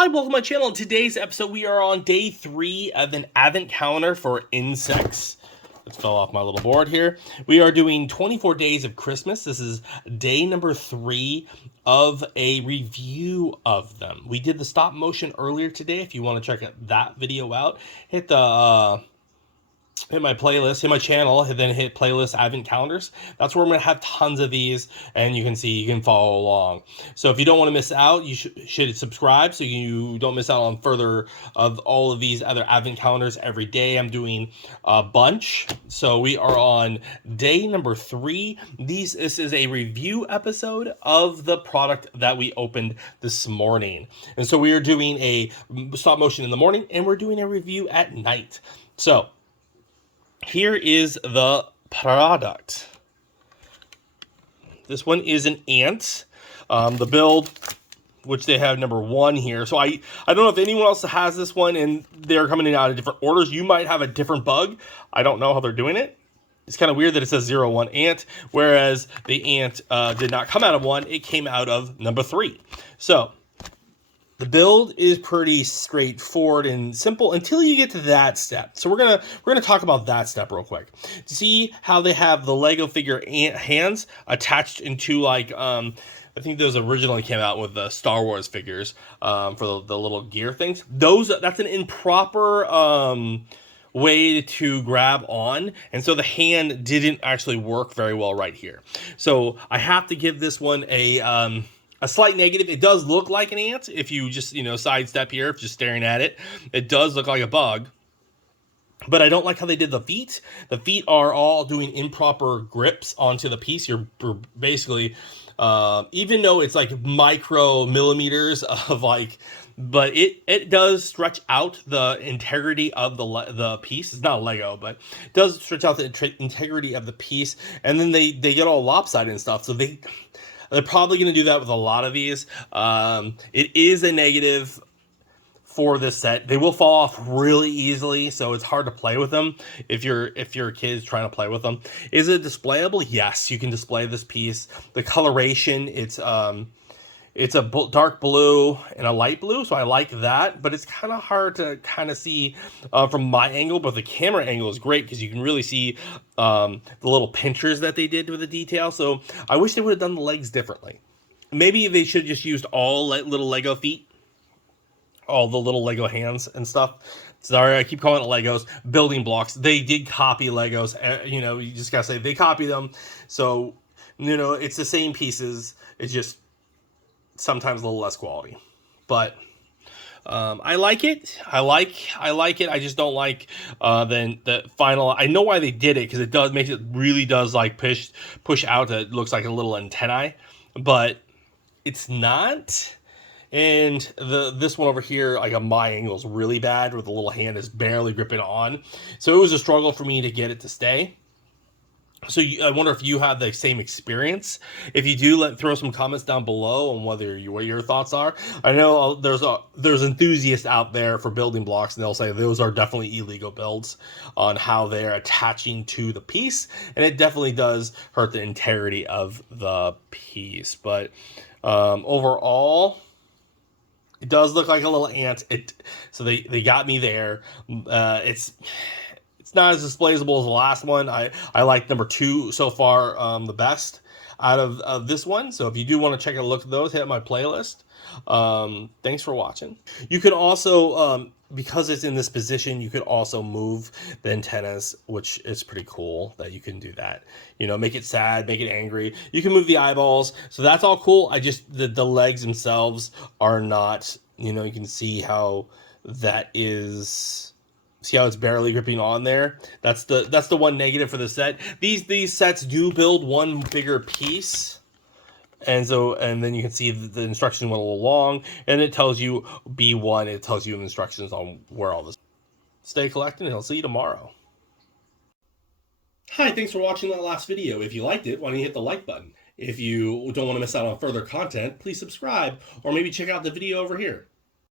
Hi, welcome to my channel. In today's episode, we are on day 3 of an advent calendar for insects. It fell off my little board here. We are doing 24 days of Christmas. This is day number 3 of a review of them. We did the stop motion earlier today. If you want to check that video out, hit the hit my playlist, hit my channel, and then hit playlist advent calendars. That's where I'm going to have tons of these, and you can see, you can follow along. So if you don't want to miss out, you should subscribe so you don't miss out on further of all of these other advent calendars every day. I'm doing a bunch. So we are on day number 3. This is a review episode of the product that we opened this morning. And so we are doing a stop motion in the morning, and we're doing a review at night. So here is the product. This one is an ant. The build, which they have number 1 here. So I don't know if anyone else has this one and they're coming out of different orders. You might have a different bug. I don't know how they're doing it. It's kind of weird that it says 01 ant, whereas the ant did not come out of 1. It came out of number 3. So the build is pretty straightforward and simple until you get to that step. So we're gonna talk about that step real quick. See how they have the Lego figure hands attached into, like, I think those originally came out with the Star Wars figures for the little gear things. That's an improper way to grab on, and so the hand didn't actually work very well right here. So I have to give this one a slight negative. It does look like an ant if you just, sidestep here, just staring at it. It does look like a bug. But I don't like how they did the feet. The feet are all doing improper grips onto the piece. You're basically, even though it's like micro millimeters of but it does stretch out the integrity of the piece. It's not Lego, but it does stretch out the integrity of the piece. And then they get all lopsided and stuff. So they're probably going to do that with a lot of these. It is a negative for this set. They will fall off really easily, so it's hard to play with them if your kid's trying to play with them. Is it displayable? Yes, you can display this piece. The coloration, it's a dark blue and a light blue, so I like that, but it's kind of hard to kind of see from my angle, but the camera angle is great because you can really see the little pinchers that they did with the detail. So I wish they would have done the legs differently. Maybe they should have just used all little Lego feet, all the little Lego hands and stuff. Sorry, I keep calling it Legos. Building blocks. They did copy Legos. You just gotta say they copy them. So, it's the same pieces. It's just sometimes a little less quality, but I like it. I like it. I just don't like then the final. I know why they did it, because it really does like push out. It looks like a little antennae, but it's not. And this one over here, like my angle is really bad, where the little hand is barely gripping on. So it was a struggle for me to get it to stay. So I wonder if you have the same experience. If you do, throw some comments down below on what your thoughts are. I know there's enthusiasts out there for building blocks, and they'll say those are definitely illegal builds on how they're attaching to the piece, and it definitely does hurt the integrity of the piece. But overall, it does look like a little ant. So they got me there. It's not as displayable as the last one. I like number 2 so far the best out of this one. So if you do want to check a look at those, hit my playlist. Thanks for watching. You can also, because it's in this position, you could also move the antennas, which is pretty cool that you can do that. Make it sad, make it angry. You can move the eyeballs. So that's all cool. The legs themselves are not, you can see how that is. See how it's barely gripping on there? That's the one negative for the set. These sets do build one bigger piece. And then you can see the instruction went a little long, and it tells you B1. It tells you instructions on where all this. Stay collecting, and I'll see you tomorrow. Hi, thanks for watching that last video. If you liked it, why don't you hit the like button? If you don't want to miss out on further content, please subscribe, or maybe check out the video over here.